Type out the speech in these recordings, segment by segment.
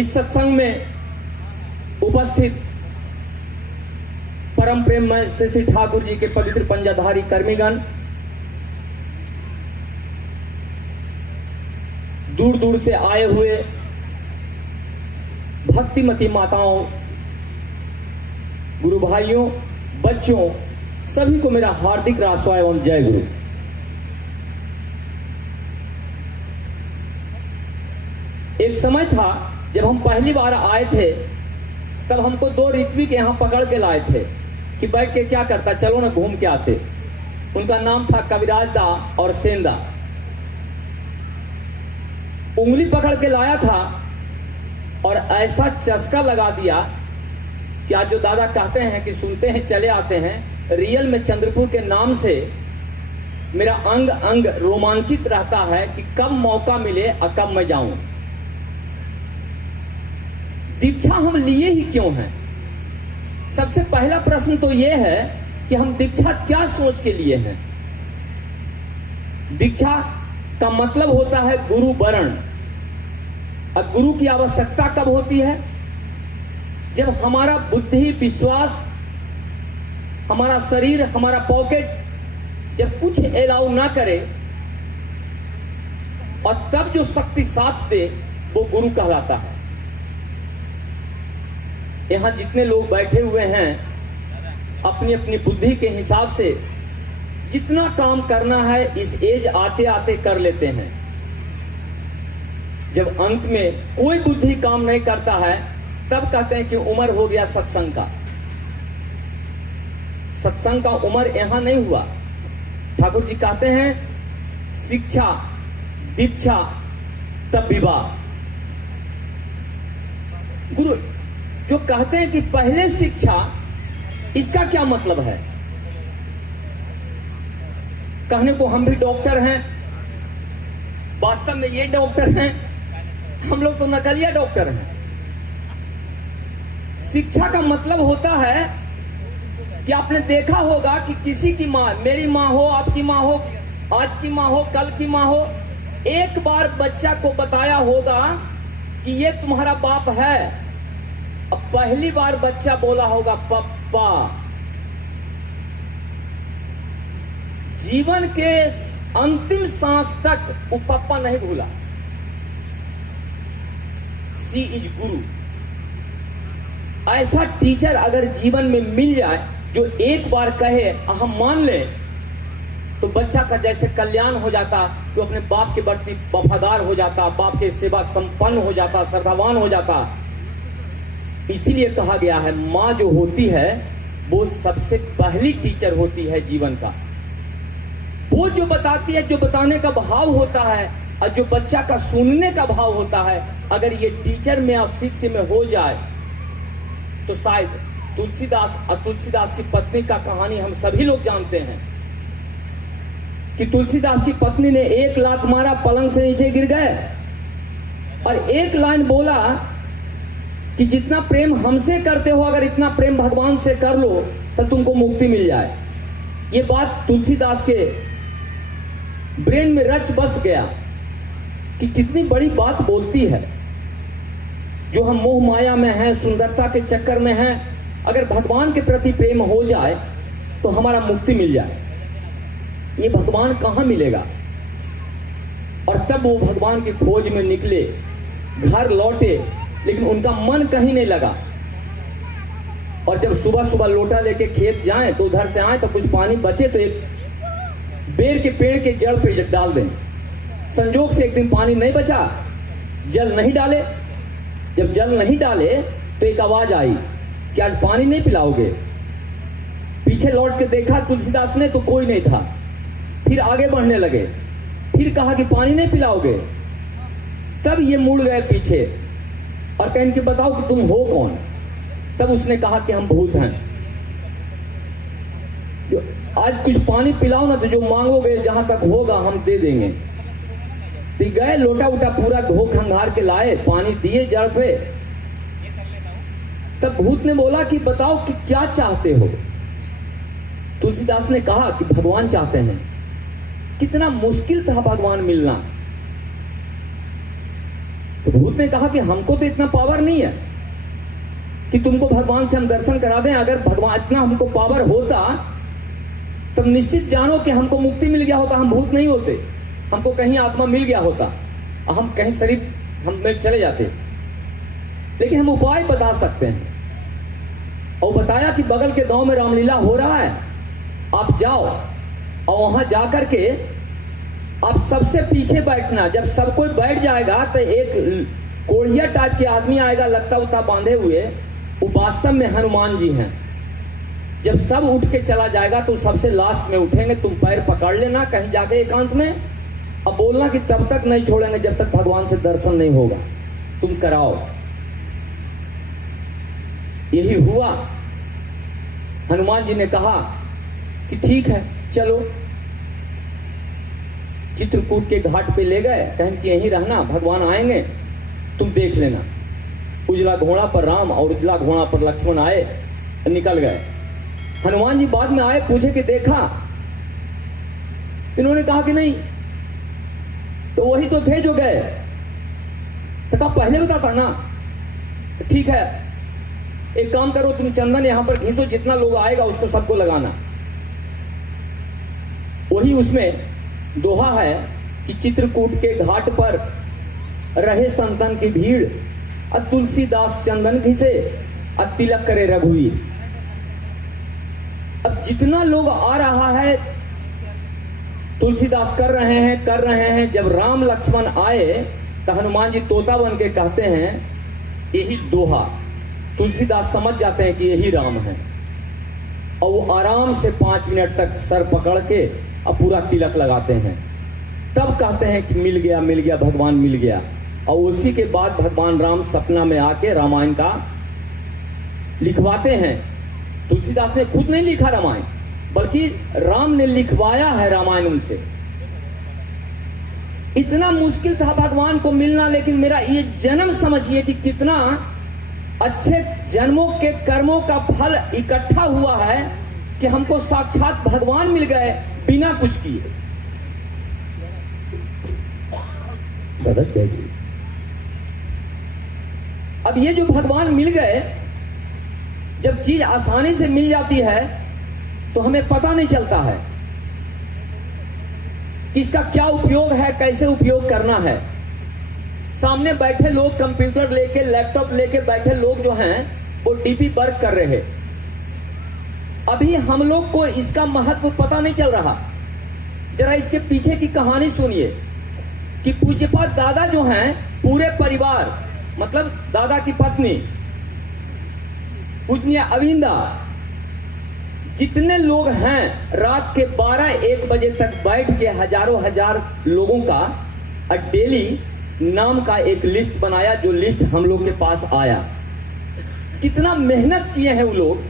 इस सत्संग में उपस्थित परम प्रेम में श्री ठाकुर जी के पवित्र पंजाधारी कर्मीगण, दूर दूर से आए हुए भक्तिमती माताओं, गुरु भाइयों, बच्चों, सभी को मेरा हार्दिक राष्ट्र एवं जय गुरु। एक समय था जब हम पहली बार आए थे, तब हमको दो ऋत्विक यहां पकड़ के लाए थे कि बैठ के क्या करता, चलो ना घूम के आते। उनका नाम था कविराज दा और सेंदा। उंगली पकड़ के लाया था और ऐसा चस्का लगा दिया कि आज जो दादा कहते हैं कि सुनते हैं चले आते हैं, रियल में चंद्रपुर के नाम से मेरा अंग अंग रोमांचित रहता है कि कब मौका मिले और कब मैं जाऊं। दीक्षा हम लिए ही क्यों हैं? सबसे पहला प्रश्न तो यह है कि हम दीक्षा क्या सोच के लिए हैं। दीक्षा का मतलब होता है गुरु वरण। अब गुरु की आवश्यकता कब होती है? जब हमारा बुद्धि, विश्वास, हमारा शरीर, हमारा पॉकेट जब कुछ अलाउ ना करे, और तब जो शक्ति साथ दे वो गुरु कहलाता है। यहां जितने लोग बैठे हुए हैं अपनी अपनी बुद्धि के हिसाब से जितना काम करना है इस एज आते आते कर लेते हैं। जब अंत में कोई बुद्धि काम नहीं करता है, तब कहते हैं कि उम्र हो गया सत्संग का। सत्संग का उम्र यहां नहीं हुआ। ठाकुर जी कहते हैं शिक्षा, दीक्षा, तब विवाह। गुरु जो कहते हैं कि पहले शिक्षा, इसका क्या मतलब है? कहने को हम भी डॉक्टर हैं, वास्तव में ये डॉक्टर हैं, हम लोग तो नकलिया डॉक्टर हैं। शिक्षा का मतलब होता है कि आपने देखा होगा कि किसी की माँ, मेरी माँ हो, आपकी माँ हो, आज की माँ हो, कल की माँ हो, एक बार बच्चा को बताया होगा कि ये तुम्हारा बाप है। अब पहली बार बच्चा बोला होगा पप्पा। जीवन के अंतिम सांस तक वो पप्पा नहीं भूला। सी इज गुरु। ऐसा टीचर अगर जीवन में मिल जाए जो एक बार कहे हम मान ले, तो बच्चा का जैसे कल्याण हो जाता, तो अपने बाप के प्रति वफादार हो जाता, बाप के सेवा संपन्न हो जाता, श्रद्धावान हो जाता। इसीलिए कहा गया है माँ जो होती है वो सबसे पहली टीचर होती है जीवन का। वो जो बताती है, जो बताने का भाव होता है, और जो बच्चा का सुनने का भाव होता है, अगर ये टीचर में और शिष्य में हो जाए तो शायद तुलसीदास और तुलसीदास की पत्नी का कहानी हम सभी लोग जानते हैं कि तुलसीदास की पत्नी ने एक लात मारा, पलंग से नीचे गिर गए और एक लाइन बोला कि जितना प्रेम हमसे करते हो, अगर इतना प्रेम भगवान से कर लो तो तुमको मुक्ति मिल जाए। ये बात तुलसीदास के ब्रेन में रच बस गया कि कितनी बड़ी बात बोलती है। जो हम मोह माया में हैं, सुंदरता के चक्कर में हैं, अगर भगवान के प्रति प्रेम हो जाए तो हमारा मुक्ति मिल जाए। ये भगवान कहाँ मिलेगा? और तब वो भगवान की खोज में निकले, घर लौटे, लेकिन उनका मन कहीं नहीं लगा। और जब सुबह सुबह लोटा लेके खेत जाएं तो उधर से आए तो कुछ पानी बचे तो एक बेर के पेड़ के जड़ पे डाल दें। संजोग से एक दिन पानी नहीं बचा, जल नहीं डाले। जब जल नहीं डाले तो एक आवाज आई कि आज पानी नहीं पिलाओगे। पीछे लौट के देखा तुलसीदास ने तो कोई नहीं था। फिर आगे बढ़ने लगे, फिर कहा कि पानी नहीं पिलाओगे। तब ये मुड़ गए पीछे और कहें कि बताओ कि तुम हो कौन? तब उसने कहा कि हम भूत हैं। जो आज कुछ पानी पिलाओ ना, तो जो मांगोगे जहां तक होगा हम दे देंगे। तो गए, लोटा उटा पूरा धो खंगार के लाए, पानी दिए जड़ पे। तब भूत ने बोला कि बताओ कि क्या चाहते हो? तुलसीदास ने कहा कि भगवान चाहते हैं। कितना मुश्किल था भगवान मिलना। तो भूत ने कहा कि हमको तो इतना पावर नहीं है कि तुमको भगवान से हम दर्शन करा दें। अगर भगवान इतना हमको पावर होता तब निश्चित जानो कि हमको मुक्ति मिल गया होता, हम भूत नहीं होते, हमको कहीं आत्मा मिल गया होता और हम कहीं शरीर हम में चले जाते। लेकिन हम उपाय बता सकते हैं। और बताया कि बगल के गांव में रामलीला हो रहा है, आप जाओ और वहां जाकर के आप सबसे पीछे बैठना। जब सब कोई बैठ जाएगा तो एक कोढ़िया टाइप के आदमी आएगा, लत्ता उत्ता बांधे हुए, वो वास्तव में हनुमान जी हैं। जब सब उठ के चला जाएगा तो सबसे लास्ट में उठेंगे, तुम पैर पकड़ लेना कहीं जाके एकांत में, अब बोलना कि तब तक नहीं छोड़ेंगे जब तक भगवान से दर्शन नहीं होगा, तुम कराओ। यही हुआ। हनुमान जी ने कहा कि ठीक है चलो। चित्रकूट के घाट पे ले गए, कहें कि यहीं रहना, भगवान आएंगे तुम देख लेना। उजला घोड़ा पर राम और उजला घोड़ा पर लक्ष्मण आए, निकल गए। हनुमान जी बाद में आए, पूछे कि देखा? इन्होंने कहा कि नहीं। तो वही तो थे जो गए। तो कहा पहले बताता ना। तो ठीक है, एक काम करो, तुम चंदन यहां पर घिसो, जितना लोग आएगा उसको सबको लगाना। वही उसमें दोहा है कि चित्रकूट के घाट पर रहे संतन की भीड़, तुलसीदास चंदन घिसे, तिलक करे रघुवीर। अब जितना लोग आ रहा है तुलसीदास कर रहे हैं। जब राम लक्ष्मण आए तो हनुमान जी तोता बन के कहते हैं यही दोहा। तुलसीदास समझ जाते हैं कि यही राम है, और वो आराम से 5 मिनट तक सर पकड़ के अब पूरा तिलक लगाते हैं। तब कहते हैं कि मिल गया भगवान मिल गया। और उसी के बाद भगवान राम सपना में आके रामायण का लिखवाते हैं। तुलसीदास ने खुद नहीं लिखा रामायण, बल्कि राम ने लिखवाया है रामायण उनसे। इतना मुश्किल था भगवान को मिलना, लेकिन मेरा ये जन्म समझिए कि कितना अच्छे जन्मों के कर्मों का फल इकट्ठा हुआ है कि हमको साक्षात भगवान मिल गए बिना कुछ किए। अब ये जो भगवान मिल गए, जब चीज आसानी से मिल जाती है तो हमें पता नहीं चलता है कि इसका क्या उपयोग है, कैसे उपयोग करना है। सामने बैठे लोग कंप्यूटर लेके, लैपटॉप लेके बैठे लोग जो हैं वो डीपी वर्क कर रहे हैं। अभी हम लोग को इसका महत्व पता नहीं चल रहा। जरा इसके पीछे की कहानी सुनिए कि पूज्यपाद दादा जो हैं, पूरे परिवार मतलब दादा की पत्नी पूजनीय अविंदा, जितने लोग हैं, रात के 12-1 बजे तक बैठ के हजारों हजार लोगों का डेली नाम का एक लिस्ट बनाया, जो लिस्ट हम लोग के पास आया। कितना मेहनत किए हैं वो लोग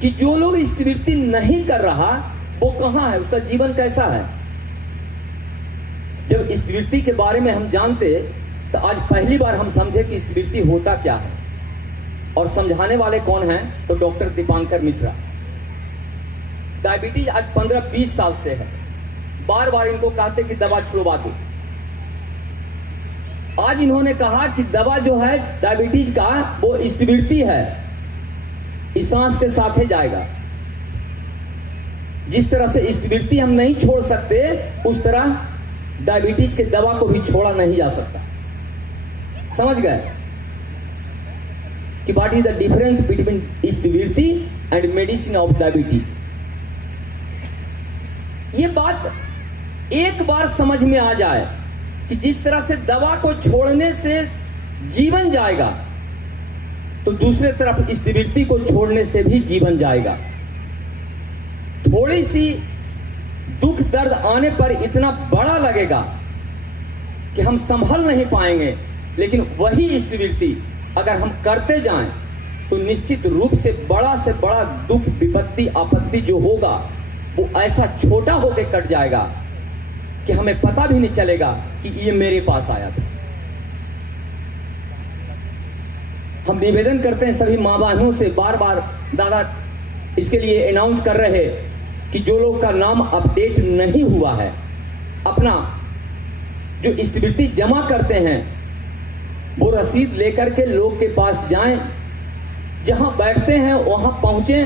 कि जो लोग स्थिवृत्ति नहीं कर रहा वो कहां है, उसका जीवन कैसा है। जब स्थिवृत्ति के बारे में हम जानते तो आज पहली बार हम समझे कि स्थिवृत्ति होता क्या है। और समझाने वाले कौन हैं? तो डॉक्टर दीपांकर मिश्रा। डायबिटीज आज 15-20 साल से है। बार बार इनको कहते कि दवा छुड़वा दो। आज इन्होंने कहा कि दवा जो है डायबिटीज का वो स्थिवृत्ति है, इस सांस के साथ ही जाएगा। जिस तरह से स्थिवृत्ति हम नहीं छोड़ सकते, उस तरह डायबिटीज के दवा को भी छोड़ा नहीं जा सकता। समझ गए कि what is the difference between स्थिवृत्ति एंड मेडिसिन ऑफ डायबिटीज। ये बात एक बार समझ में आ जाए कि जिस तरह से दवा को छोड़ने से जीवन जाएगा, तो दूसरे तरफ स्थिवृत्ति को छोड़ने से भी जीवन जाएगा। थोड़ी सी दुख दर्द आने पर इतना बड़ा लगेगा कि हम संभल नहीं पाएंगे, लेकिन वही स्थिवृत्ति अगर हम करते जाएं तो निश्चित रूप से बड़ा दुख, विपत्ति, आपत्ति जो होगा वो ऐसा छोटा होकर कट जाएगा कि हमें पता भी नहीं चलेगा कि ये मेरे पास आया था। हम निवेदन करते हैं सभी मां बहनों से, बार बार दादा इसके लिए अनाउंस कर रहे कि जो लोग का नाम अपडेट नहीं हुआ है, अपना जो स्थिवृत्ति जमा करते हैं वो रसीद लेकर के लोग के पास जाएं, जहां बैठते हैं वहां पहुंचे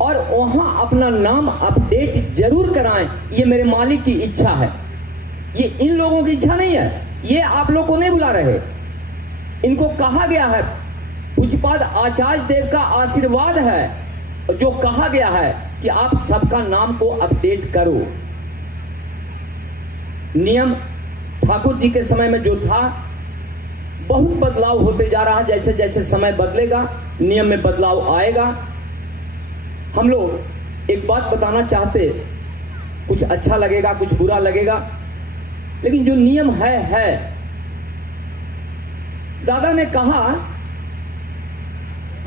और वहां अपना नाम अपडेट जरूर कराएं। ये मेरे मालिक की इच्छा है, ये इन लोगों की इच्छा नहीं है। ये आप लोग को नहीं बुला रहे, इनको कहा गया है, पूज्यपाद आचार्य देव का आशीर्वाद है जो कहा गया है कि आप सबका नाम को अपडेट करो। नियम ठाकुर जी के समय में जो था बहुत बदलाव होते जा रहा है। जैसे जैसे समय बदलेगा नियम में बदलाव आएगा। हम लोग एक बात बताना चाहते, कुछ अच्छा लगेगा कुछ बुरा लगेगा, लेकिन जो नियम है। दादा ने कहा,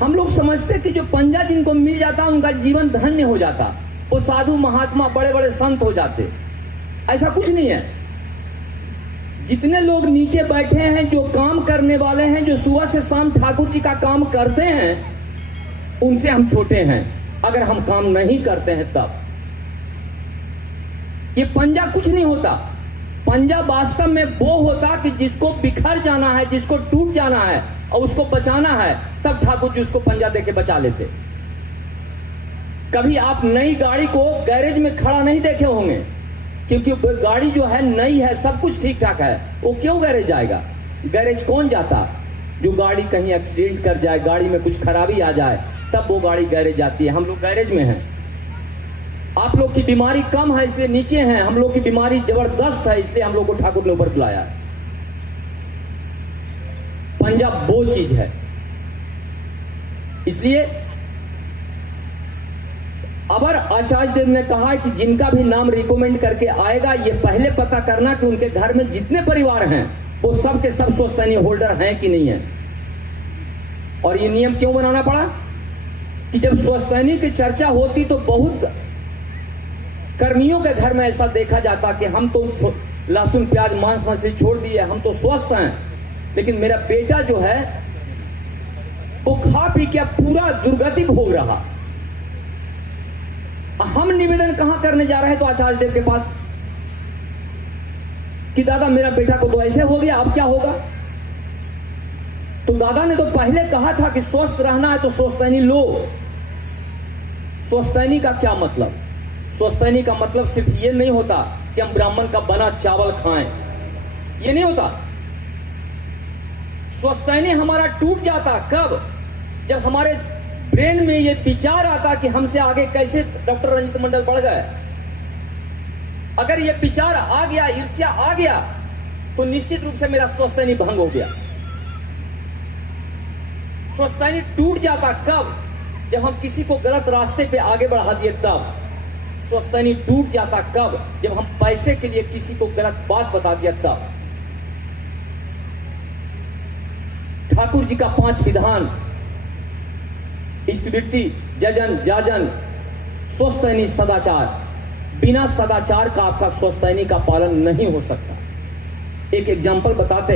हम लोग समझते कि जो पंजा जिनको मिल जाता उनका जीवन धन्य हो जाता, वो साधु महात्मा बड़े बड़े संत हो जाते। ऐसा कुछ नहीं है। जितने लोग नीचे बैठे हैं, जो काम करने वाले हैं, जो सुबह से शाम ठाकुर जी का काम करते हैं, उनसे हम छोटे हैं अगर हम काम नहीं करते हैं तब। ये पंजा कुछ नहीं होता। पंजा वास्तव में वो होता कि जिसको बिखर जाना है, जिसको टूट जाना है और उसको बचाना है, तब ठाकुर जी उसको पंजा देके बचा लेते। कभी आप नई गाड़ी को गैरेज में खड़ा नहीं देखे होंगे, क्योंकि गाड़ी जो है नई है, सब कुछ ठीक ठाक है, वो क्यों गैरेज जाएगा? गैरेज कौन जाता? जो गाड़ी कहीं एक्सीडेंट कर जाए, गाड़ी में कुछ खराबी आ जाए, तब वो गाड़ी गैरेज जाती है। हम लोग गैरेज में हैं। आप लोग की बीमारी कम है इसलिए नीचे हैं, हम लोग की बीमारी जबरदस्त है इसलिए हम लोग को ठाकुर ने ऊपर बुलाया है। पंजा वो चीज है। इसलिए अबर आचार्य देव ने कहा कि जिनका भी नाम रिकमेंड करके आएगा, ये पहले पता करना कि उनके घर में जितने परिवार हैं वो सब के सब स्वस्तैनी होल्डर हैं कि नहीं है। और ये नियम क्यों बनाना पड़ा कि जब स्वस्तैनी की चर्चा होती तो बहुत कर्मियों के घर में ऐसा देखा जाता कि हम तो लहसुन प्याज मांस मछली छोड़ दिए, हम तो स्वस्थ हैं, लेकिन मेरा बेटा जो है वो खा पी के पूरा दुर्गति भोग रहा। हम निवेदन कहां करने जा रहे हैं? तो आचार्य देव के पास कि दादा मेरा बेटा को तो ऐसे हो गया, अब क्या होगा? तो दादा ने तो पहले कहा था कि स्वस्थ रहना है तो स्वस्थैनी लो। स्वस्थैनी का क्या मतलब? स्वस्थैनी का मतलब सिर्फ ये नहीं होता कि हम ब्राह्मण का बना चावल खाएं, ये नहीं होता। स्वस्थैनी हमारा टूट जाता कब? जब हमारे ब्रेन में ये विचार आता कि हमसे आगे कैसे डॉक्टर रंजित मंडल बढ़ गए। अगर ये विचार आ गया, ईर्ष्या आ गया, तो निश्चित रूप से मेरा स्वस्थैनी भंग हो गया। स्वस्थैनी टूट जाता कब? जब हम किसी को गलत रास्ते पे आगे बढ़ा दिए तब। स्वस्थैनी टूट जाता कब? जब हम पैसे के लिए किसी को गलत बात बता दिया तब। ठाकुर जी का 5 विधान, इष्टवृत्ति, जजन, जाजन, स्वस्थैनी, सदाचार। बिना सदाचार का आपका स्वस्थैनी का पालन नहीं हो सकता। एक एग्जाम्पल बताते,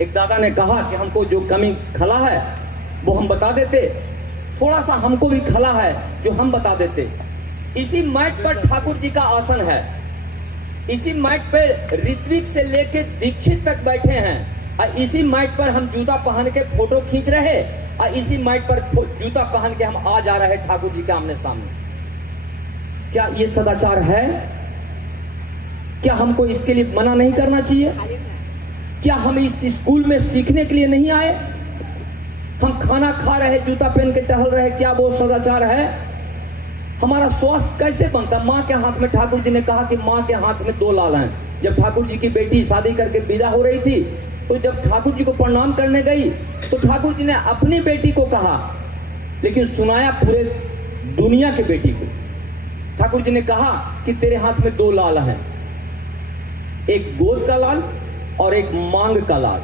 एक दादा ने कहा कि हमको जो कमी खला है वो हम बता देते, थोड़ा सा हमको भी खला है जो हम बता देते। इसी मैट पर ठाकुर जी का आसन है, इसी मैट पर ऋत्विक से लेके दीक्षित तक बैठे हैं, और इसी मैट पर हम जूता पहन के फोटो खींच रहे, और इसी मैट पर जूता पहन के हम आ जा रहे ठाकुर जी के आमने सामने। क्या ये सदाचार है? क्या हमको इसके लिए मना नहीं करना चाहिए? क्या हम इस स्कूल में सीखने के लिए नहीं आए? हम खाना खा रहे, जूता पहन के टहल रहे, क्या वो सदाचार है? हमारा स्वास्थ्य कैसे बनता? माँ के हाथ में, ठाकुर जी ने कहा कि माँ के हाथ में 2 लाल हैं। जब ठाकुर जी की बेटी शादी करके विदा हो रही थी, तो जब ठाकुर जी को प्रणाम करने गई तो ठाकुर जी ने अपनी बेटी को कहा, लेकिन सुनाया पूरे दुनिया के बेटी को। ठाकुर जी ने कहा कि तेरे हाथ में 2 लाल हैं, एक गोद का लाल और एक मांग का लाल।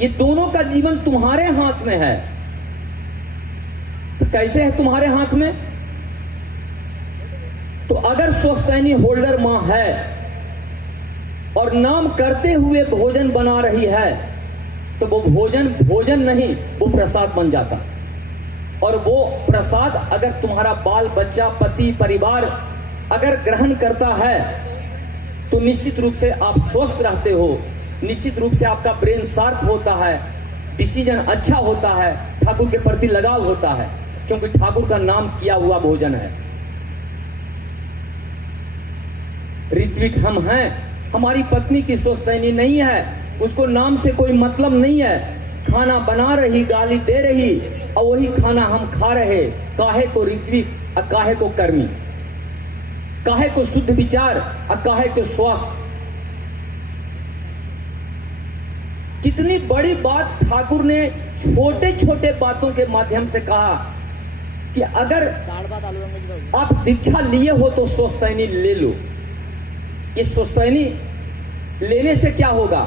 ये दोनों का जीवन तुम्हारे हाथ में है। तो कैसे है तुम्हारे हाथ में? तो अगर स्वस्थैनी होल्डर मां है और नाम करते हुए भोजन बना रही है, तो वो भोजन नहीं, वो प्रसाद बन जाता। और वो प्रसाद अगर तुम्हारा बाल बच्चा, पति, परिवार अगर ग्रहण करता है, तो निश्चित रूप से आप स्वस्थ रहते हो, निश्चित रूप से आपका ब्रेन शार्प होता है, डिसीजन अच्छा होता है, ठाकुर के प्रति लगाव होता है, क्योंकि ठाकुर का नाम किया हुआ भोजन है। ऋत्विक हम हैं, हमारी पत्नी की सोचतैनी नहीं है, उसको नाम से कोई मतलब नहीं है, खाना बना रही, गाली दे रही और वही खाना हम खा रहे। काहे को ऋत्विक और काहे को कर्मी, काहे को शुद्ध विचार और काहे को स्वास्थ्य। कितनी बड़ी बात ठाकुर ने छोटे छोटे बातों के माध्यम से कहा कि अगर आप दीक्षा लिए हो तो सोचतैनी ले लो। ये सोचतैनी लेने से क्या होगा?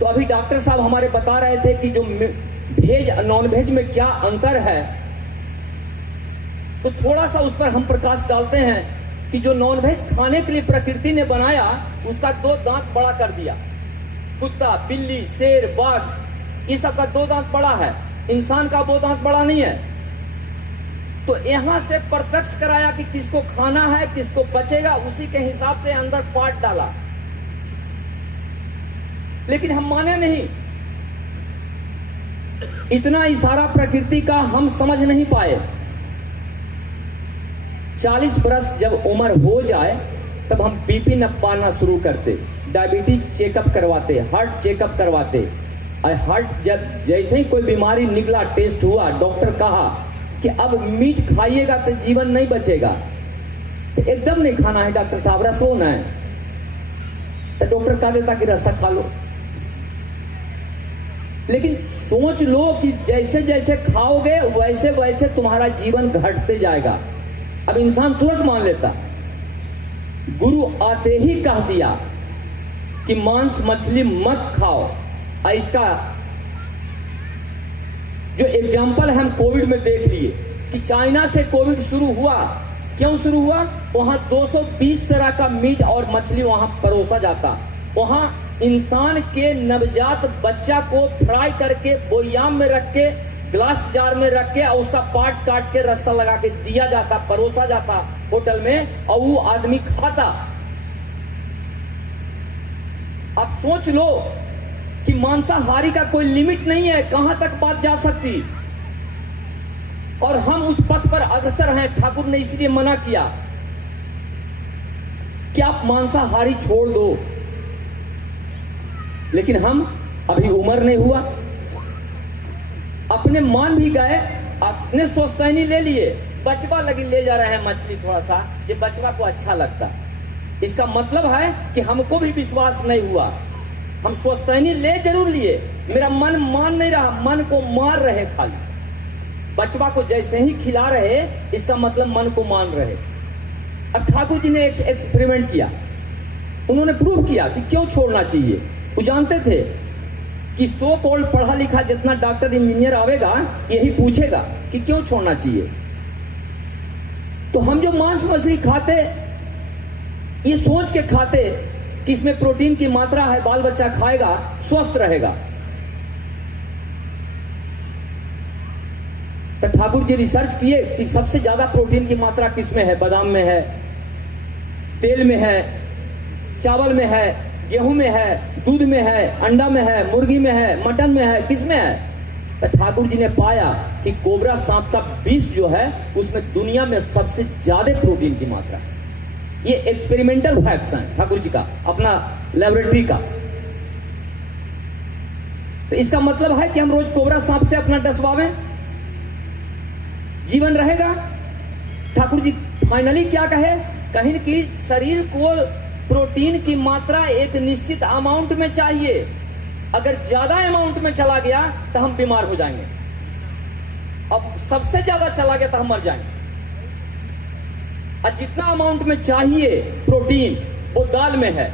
तो अभी डॉक्टर साहब हमारे बता रहे थे कि जो वेज नॉन वेज में क्या अंतर है, तो थोड़ा सा उस पर हम प्रकाश डालते हैं कि जो नॉन वेज खाने के लिए प्रकृति ने बनाया, उसका 2 दांत बड़ा कर दिया। कुत्ता, बिल्ली, शेर, बाघ, ये सब का 2 दांत बड़ा है, इंसान का 2 दांत बड़ा नहीं है। तो यहां से प्रत्यक्ष कराया कि किसको खाना है, किसको बचेगा, उसी के हिसाब से अंदर पार्ट डाला। लेकिन हम माने नहीं, इतना इशारा प्रकृति का हम समझ नहीं पाए। 40 वर्ष जब उम्र हो जाए तब हम बीपी नपाना शुरू करते, डायबिटीज चेकअप करवाते, हार्ट चेकअप करवाते। और हार्ट जब जैसे ही कोई बीमारी निकला, टेस्ट हुआ, डॉक्टर कहा कि अब मीट खाइएगा तो जीवन नहीं बचेगा, तो एकदम नहीं खाना है डॉक्टर साहब, रस होना है, तो डॉक्टर कह देता कि रसा खा लो। लेकिन सोच लो कि जैसे जैसे खाओगे वैसे वैसे तुम्हारा जीवन घटते जाएगा। अब इंसान तुरंत मान लेता। गुरु आते ही कह दिया कि मांस मछली मत खाओ। और इसका जो एग्जाम्पल हम कोविड में देख लिए कि चाइना से कोविड शुरू हुआ। क्यों शुरू हुआ? वहां 220 तरह का मीट और मछली वहां परोसा जाता। वहां इंसान के नवजात बच्चा को फ्राई करके बोयाम में रख के, ग्लास जार में रख के और उसका पार्ट काट के रास्ता लगा के दिया जाता, परोसा जाता होटल में, और वो आदमी खाता। आप सोच लो कि मांसाहारी का कोई लिमिट नहीं है, कहां तक बात जा सकती। और हम उस पथ पर अग्रसर हैं। ठाकुर ने इसलिए मना किया कि आप मांसाहारी छोड़ दो। लेकिन हम अभी उम्र नहीं हुआ, अपने मान भी गए, अपने सोचतैनी ले लिए, बचवा लगी ले जा रहे हैं मछली थोड़ा सा, ये बचवा को अच्छा लगता। इसका मतलब है कि हमको भी विश्वास नहीं हुआ। हम सोचतैनी ले जरूर लिए, मेरा मन मान नहीं रहा, मन को मार रहे खाली। बचवा को जैसे ही खिला रहे, इसका मतलब मन को मान रहे। अब ठाकुर जी ने एक एक्सपेरिमेंट किया, उन्होंने प्रूव किया कि क्यों छोड़ना चाहिए। वो जानते थे कि सो कॉल्ड पढ़ा लिखा जितना डॉक्टर इंजीनियर आवेगा यही पूछेगा कि क्यों छोड़ना चाहिए। तो हम जो मांस मछली खाते, ये सोच के खाते कि इसमें प्रोटीन की मात्रा है, बाल बच्चा खाएगा, स्वस्थ रहेगा। तो ठाकुर जी रिसर्च किए कि सबसे ज्यादा प्रोटीन की मात्रा किसमें है? बादाम में है, तेल में है, चावल में है, गेहूं में है, दूध में है, अंडा में है, मुर्गी में है, मटन में है, किस में है? तो ठाकुर जी ने पाया कि कोबरा सांप का विष जो है उसमें दुनिया में सबसे ज्यादा प्रोटीन की मात्रा है। ये एक्सपेरिमेंटल फैक्ट्स हैं ठाकुर जी का, अपना लेबोरेटरी का। तो इसका मतलब है कि हम रोज कोबरा सांप से अपना डसवावें, जीवन रहेगा। ठाकुर जी फाइनली क्या कहें कि शरीर को प्रोटीन की मात्रा एक निश्चित अमाउंट में चाहिए। अगर ज्यादा अमाउंट में चला गया तो हम बीमार हो जाएंगे, अब सबसे ज्यादा चला गया तो हम मर जाएंगे। और जितना अमाउंट में चाहिए प्रोटीन, वो दाल में है,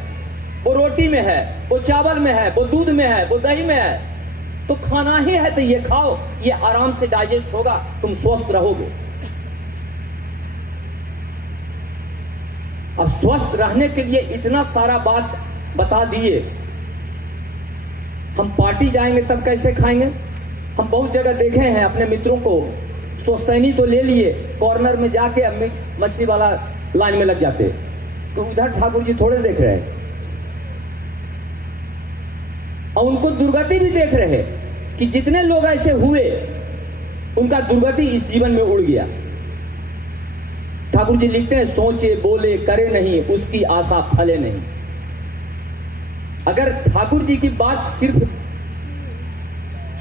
वो रोटी में है, वो चावल में है, वो दूध में है, वो दही में है। तो खाना ही है तो ये खाओ, ये आराम से डाइजेस्ट होगा, तुम स्वस्थ रहोगे। अब स्वस्थ रहने के लिए इतना सारा बात बता दिए। हम पार्टी जाएंगे तब कैसे खाएंगे? हम बहुत जगह देखे हैं अपने मित्रों को, सोचतैनी तो ले लिए, कॉर्नर में जाके मछली वाला लाइन में लग जाते। तो उधर ठाकुर जी थोड़े देख रहे हैं। और उनको दुर्गति भी देख रहे कि जितने लोग ऐसे हुए उनका दुर्गति इस जीवन में उड़ गया। ठाकुर जी लिखते हैं, सोचे बोले करे नहीं, उसकी आशा फले नहीं। अगर ठाकुर जी की बात सिर्फ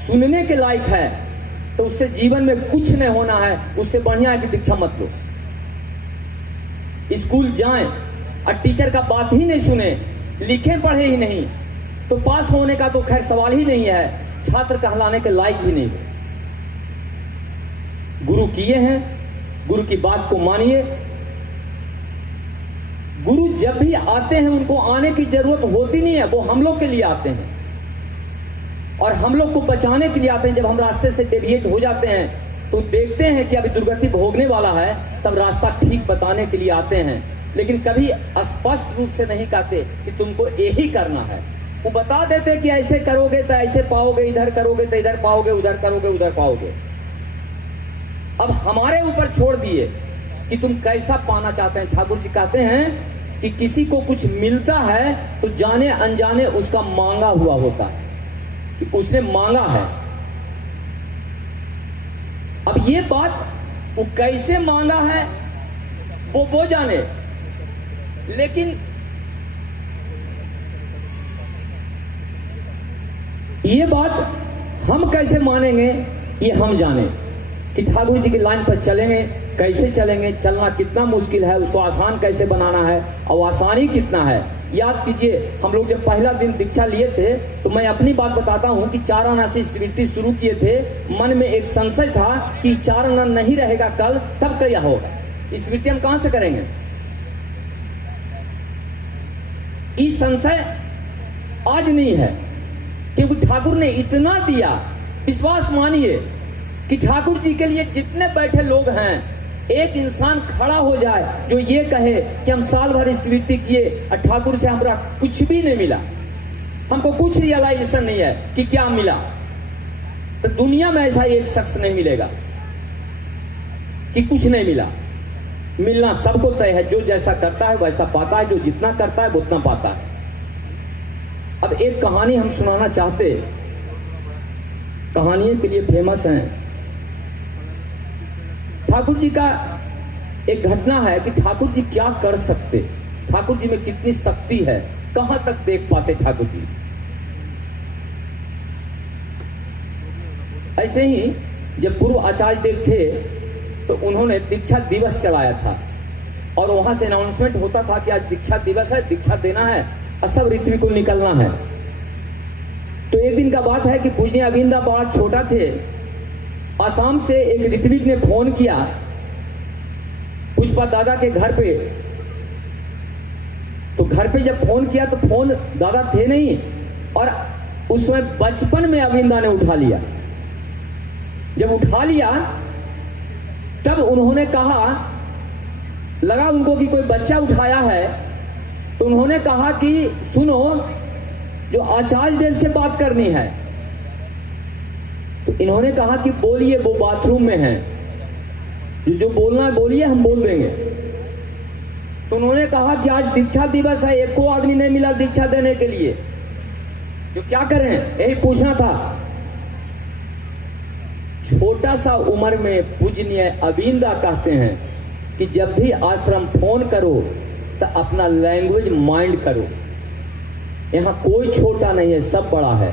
सुनने के लायक है तो उससे जीवन में कुछ नहीं होना है। उससे बढ़िया है कि दीक्षा मत लो। स्कूल जाएं और टीचर का बात ही नहीं सुने, लिखे पढ़े ही नहीं, तो पास होने का तो खैर सवाल ही नहीं है, छात्र कहलाने के लायक भी नहीं। गुरु किए हैं, गुरु की बात को मानिए। गुरु जब भी आते हैं उनको आने की जरूरत होती नहीं है, वो हम लोग के लिए आते हैं और हम लोग को बचाने के लिए आते हैं। जब हम रास्ते से डेविएट हो जाते हैं तो देखते हैं कि अभी दुर्गति भोगने वाला है, तब रास्ता ठीक बताने के लिए आते हैं, लेकिन कभी स्पष्ट रूप से नहीं कहते कि तुमको यही करना है। वो बता देते कि ऐसे करोगे तो ऐसे पाओगे, इधर करोगे तो इधर पाओगे, उधर करोगे उधर पाओगे। अब हमारे ऊपर छोड़ दिए कि तुम कैसा पाना चाहते हैं। ठाकुर जी कहते हैं कि किसी को कुछ मिलता है तो जाने अनजाने उसका मांगा हुआ होता है, कि उसने मांगा है। अब ये बात वो कैसे मांगा है वो जाने, लेकिन ये बात हम कैसे मानेंगे ये हम जाने कि ठाकुर जी की लाइन पर चलेंगे, कैसे चलेंगे, चलना कितना मुश्किल है, उसको आसान कैसे बनाना है और आसानी कितना है। याद कीजिए, हम लोग जब पहला दिन दीक्षा लिए थे तो मैं अपनी बात बताता हूं कि 4 आना से स्मृति शुरू किए थे। मन में एक संशय था कि 4 आना नहीं रहेगा कल, तब क्या होगा, स्मृति हम कहां से करेंगे। इस संशय आज नहीं है, क्योंकि ठाकुर ने इतना दिया। विश्वास मानिए कि ठाकुर जी के लिए जितने बैठे लोग हैं, एक इंसान खड़ा हो जाए जो ये कहे कि हम साल भर स्मृति किए और ठाकुर से हमरा कुछ भी नहीं मिला, हमको कुछ रियलाइजेशन नहीं है कि क्या मिला, तो दुनिया में ऐसा एक शख्स नहीं मिलेगा कि कुछ नहीं मिला। मिलना सबको तय है, जो जैसा करता है वैसा पाता है, जो जितना करता है वो उतना पाता है। अब एक कहानी हम सुनाना चाहते, कहानियों के लिए फेमस हैं। ठाकुर जी का एक घटना है कि ठाकुर जी क्या कर सकते, ठाकुर जी में कितनी शक्ति है, कहां तक देख पाते ठाकुर जी। ऐसे ही जब पूर्व आचार्य देव थे तो उन्होंने दीक्षा दिवस चलाया था और वहां से अनाउंसमेंट होता था कि आज दीक्षा दिवस है, दीक्षा देना है और सब ऋत्विक को निकलना है। तो एक दिन का बात है कि पूजनीय अविंदा बड़ा छोटा थे। आसाम से एक ऋत्विक ने फोन किया पुष्पा दादा के घर पे। तो घर पे जब फोन किया तो फोन दादा थे नहीं, और उस समय बचपन में अविंदा ने उठा लिया। जब उठा लिया तब उन्होंने कहा, लगा उनको कि कोई बच्चा उठाया है, तो उन्होंने कहा कि सुनो, जो आचार्य देव से बात करनी है। तो इन्होंने कहा कि बोलिए, वो बाथरूम में हैं, जो बोलना है बोलिए, हम बोल देंगे। तो उन्होंने कहा कि आज दीक्षा दिवस है, एक को आदमी नहीं मिला दीक्षा देने के लिए, जो क्या करें, यही पूछना था। छोटा सा उम्र में पूजनीय अविंदा कहते हैं कि जब भी आश्रम फोन करो तो अपना लैंग्वेज माइंड करो। यहां कोई छोटा नहीं है, सब बड़ा है।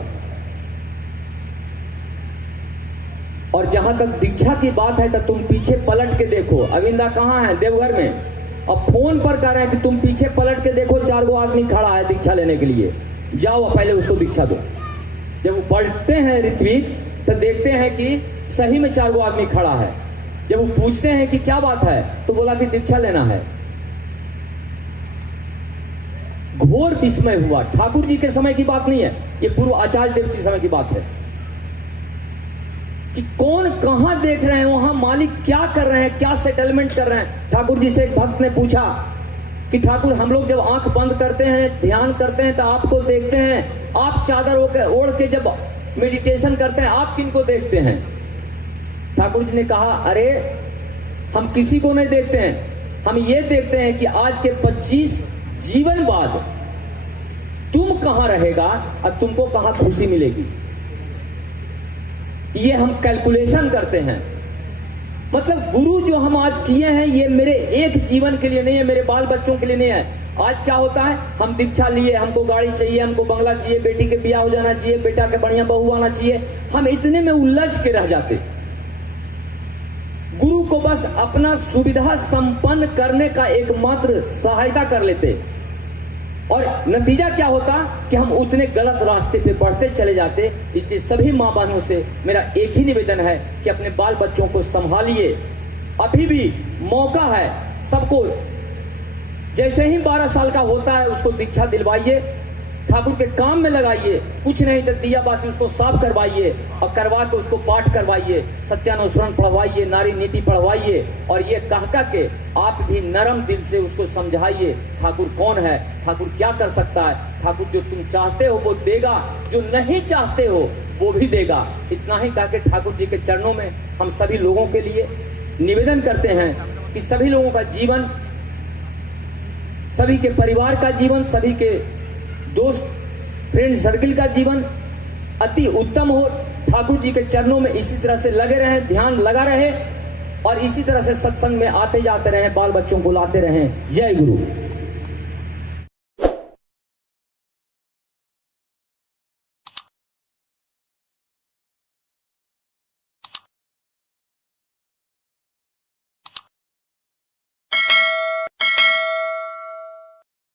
और जहां तक दीक्षा की बात है तो तुम पीछे पलट के देखो, अविंदा कहां है, देवघर में, और फोन पर कह रहे हैं कि तुम पीछे पलट के देखो, 4 गो आदमी खड़ा है दीक्षा लेने के लिए, जाओ पहले उसको दीक्षा दो। जब वो पलटते हैं ऋत्विक तो देखते हैं कि सही में 4 गो आदमी खड़ा है। जब वो पूछते हैं कि क्या बात है, तो बोला कि दीक्षा लेना है। घोर विस्मय हुआ। ठाकुर जी के समय की बात नहीं है, ये पूर्व आचार्य देव के समय की बात है कि कौन कहां देख रहे हैं, वहां मालिक क्या कर रहे हैं, क्या सेटलमेंट कर रहे हैं। ठाकुर जी से एक भक्त ने पूछा कि ठाकुर, हम लोग जब आंख बंद करते हैं, ध्यान करते हैं, तो आपको देखते हैं, आप चादर ओढ़ के जब मेडिटेशन करते हैं, आप किनको देखते हैं। ठाकुर जी ने कहा, अरे हम किसी को नहीं देखते हैं, हम ये देखते हैं कि आज के 25 जीवन बाद तुम कहाँ रहेगा और तुमको कहाँ खुशी मिलेगी। ये हम कैलकुलेशन करते हैं। मतलब गुरु जो हम आज किए हैं ये मेरे एक जीवन के लिए नहीं है, मेरे बाल बच्चों के लिए नहीं है। आज क्या होता है, हम दीक्षा लिए, हमको गाड़ी चाहिए, हमको बंगला चाहिए, बेटी के ब्याह हो जाना चाहिए, बेटा के बढ़िया बहू आना चाहिए, हम इतने में उलझ के रह जाते। गुरु को बस अपना सुविधा संपन्न करने का एकमात्र सहायता कर लेते, और नतीजा क्या होता कि हम उतने गलत रास्ते पे बढ़ते चले जाते। इसलिए सभी माँ बहनों से मेरा एक ही निवेदन है कि अपने बाल बच्चों को संभालिए, अभी भी मौका है सबको। जैसे ही 12 साल का होता है उसको दीक्षा दिलवाइए, ठाकुर के काम में लगाइए, कुछ नहीं तो दिया बाती उसको साफ करवाइए और करवा के उसको पाठ करवाइए, सत्यानुस्मरण पढ़वाइए, नारी नीति पढ़वाइए, और ये कह के आप भी नरम दिल से उसको समझाइए ठाकुर कौन है, ठाकुर क्या कर सकता है, ठाकुर जो तुम चाहते हो वो देगा, जो नहीं चाहते हो वो भी देगा। इतना ही कह के ठाकुर जी के चरणों में हम सभी लोगों के लिए निवेदन करते हैं कि सभी लोगों का जीवन, सभी के परिवार का जीवन, सभी के दोस्त फ्रेंड सर्किल का जीवन अति उत्तम हो। ठाकुर जी के चरणों में इसी तरह से लगे रहें, ध्यान लगा रहे, और इसी तरह से सत्संग में आते जाते रहें, बाल बच्चों को लाते रहें। जय गुरु।